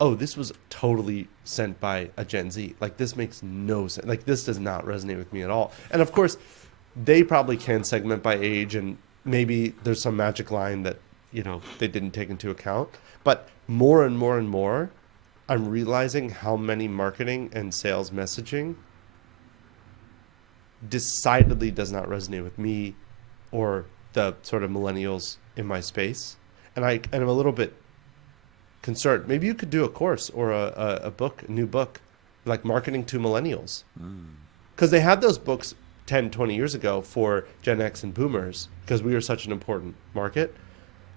oh, this was totally sent by a Gen Z. Like, this makes no sense. Like, this does not resonate with me at all. And of course, they probably can segment by age, and maybe there's some magic line that, they didn't take into account. But more and more and more, I'm realizing how many marketing and sales messaging decidedly does not resonate with me or the sort of millennials in my space. And I'm a little bit concerned. Maybe you could do a course or a book, a new book, like Marketing to Millennials. Because they had those books 10, 20 years ago for Gen X and Boomers because we were such an important market.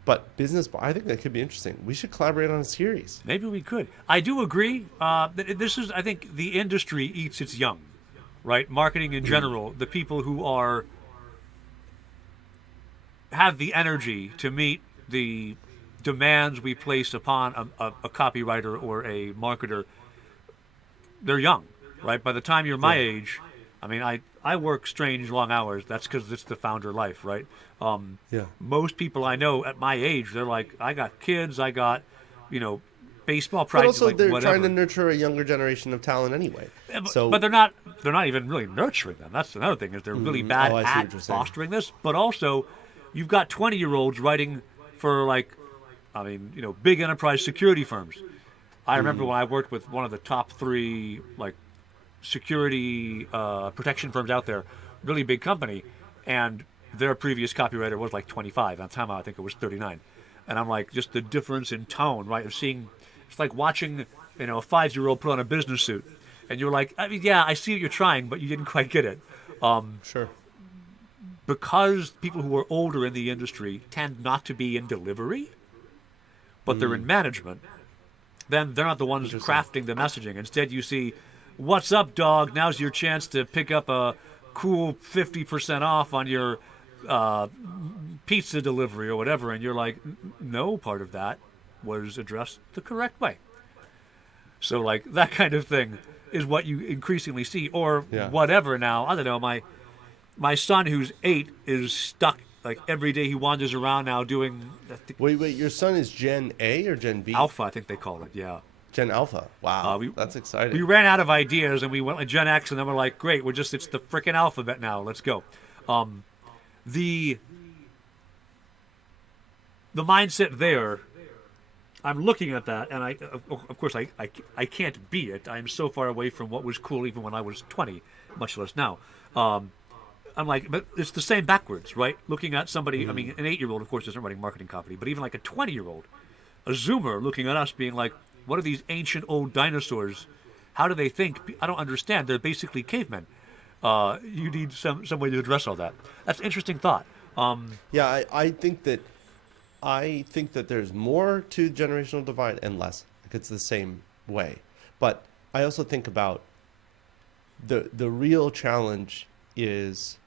But I think that could be interesting. We should collaborate on a series. Maybe we could. I do agree. This is, I think, the industry eats its young, right? Marketing in general, the people who have the energy to meet the demands we place upon a copywriter or a marketer, they're young, right? By the time you're my age, I mean, I work strange long hours. That's because it's the founder life, right? Most people I know at my age, they're like, I got kids, I got, baseball practice. But also, they're whatever. trying to nurture a younger generation of talent anyway. But they're not even really nurturing them. That's another thing, is they're really bad at fostering this. But also, you've got 20-year-olds writing for big enterprise security firms. I remember when I worked with one of the top 3 security protection firms out there, really big company, and their previous copywriter was 25. At the time, I think it was 39. And I'm like, just the difference in tone, right? Of seeing, it's like watching, a 5-year-old put on a business suit. And you're like, I mean, yeah, I see what you're trying, but you didn't quite get it. Sure. Because people who are older in the industry tend not to be in delivery, but they're in management, then they're not the ones Interesting. crafting the messaging. Instead, you see, what's up, dog? Now's your chance to pick up a cool 50% off on your uh, pizza delivery or whatever. And you're like, no part of that was addressed the correct way. So, like, that kind of thing is what you increasingly see. Or Yeah. whatever now. I don't know. My son, who's 8, is stuck. Like, every day he wanders around now doing Wait. Your son is Gen A or Gen B? alpha, I think they call it. Yeah. Gen Alpha. Wow, We that's we exciting. ran out of ideas and we went with Gen X, and then we're like, great, it's the freaking alphabet now. Let's go. The the mindset there. I'm looking at that, and of course, I can't be it. I'm so far away from what was cool even when I was 20, much less now. I'm like, but it's the same backwards, right? Looking at somebody, I mean, an 8-year-old, of course, isn't writing marketing copy, but even like a 20-year-old, a Zoomer looking at us being like, what are these ancient old dinosaurs? How do they think? I don't understand. They're basically cavemen. You need some way to address all that. That's an interesting thought. Yeah, I think that there's more to generational divide and less. Like it's the same way. But I also think about the real challenge is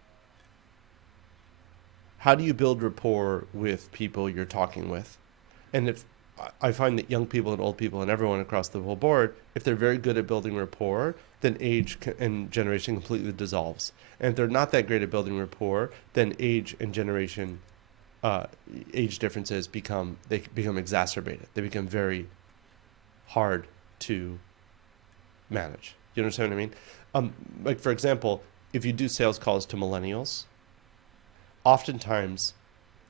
how do you build rapport with people you're talking with? And if I find that young people and old people and everyone across the whole board, if they're very good at building rapport, then and generation completely dissolves. And if they're not that great at building rapport, then age and generation, age differences become exacerbated. They become very hard to manage. You understand what I mean? Like for example, if you do sales calls to millennials, oftentimes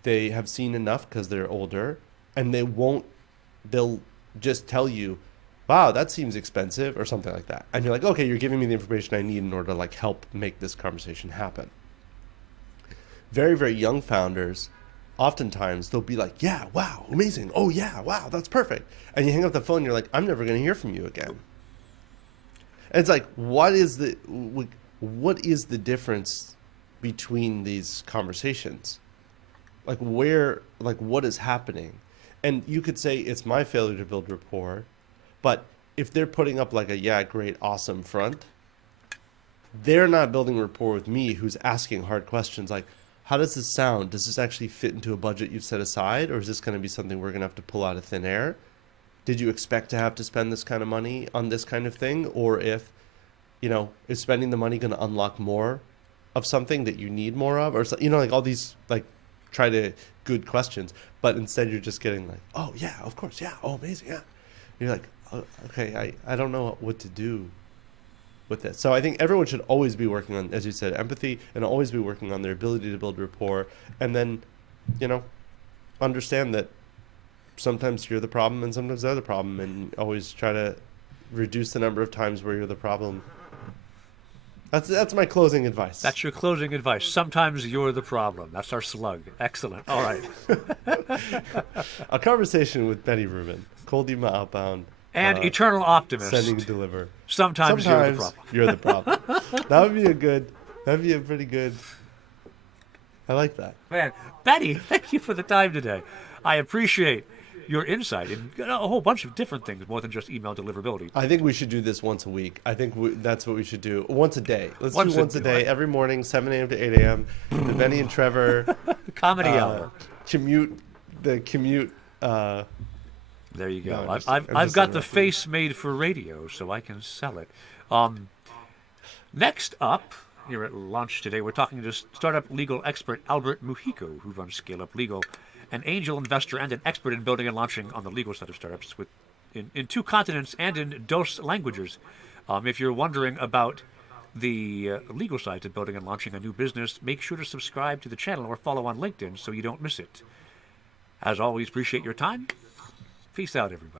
they have seen enough because they're older, and they'll just tell you, wow, that seems expensive or something like that. And you're like, okay, you're giving me the information I need in order to like help make this conversation happen. Very, very young founders, oftentimes they'll be like, yeah, wow, amazing. Oh yeah, wow, that's perfect. And you hang up the phone and you're like, I'm never going to hear from you again. And it's like, what is the difference between these conversations? Like what is happening? And you could say it's my failure to build rapport, but if they're putting up like a yeah, great, awesome front, they're not building rapport with me who's asking hard questions like, how does this sound? Does this actually fit into a budget you've set aside? Or is this going to be something we're going to have to pull out of thin air? Did you expect to have to spend this kind of money on this kind of thing? Or is spending the money going to unlock more of something that you need more of? Or, like all these like good questions, but instead you're just getting like, oh yeah, of course, yeah, oh amazing, yeah. And you're like, oh, okay, I don't know what to do with this. So I think everyone should always be working on, as you said, empathy, and always be working on their ability to build rapport, and then, understand that sometimes you're the problem and sometimes they're the problem, and always try to reduce the number of times where you're the problem. That's my closing advice. That's your closing advice. Sometimes you're the problem. That's our slug. Excellent. All right. A conversation with Benny Rubin, Cold Email Outbound, And eternal optimist. sending and deliver. Sometimes you're the problem. You're the problem. That'd be a pretty good. I like that. Man, Betty, thank you for the time today. I appreciate your insight in a whole bunch of different things, more than just email deliverability. I think we should do this once a week. I think that's what we should do. Once a day. Let's Once do once a day, every morning, 7 a.m. to 8 a.m. The Benny and Trevor Comedy hour. commute. There you go. No, I've got the face made for radio, so I can sell it. Next up, here at lunch today, we're talking to startup legal expert Albert Mujico, who runs Scale Up Legal, an angel investor and an expert in building and launching on the legal side of startups in 2 continents and in DOS languages. If you're wondering about the legal side of building and launching a new business, make sure to subscribe to the channel or follow on LinkedIn so you don't miss it. As always, appreciate your time. Peace out, everybody.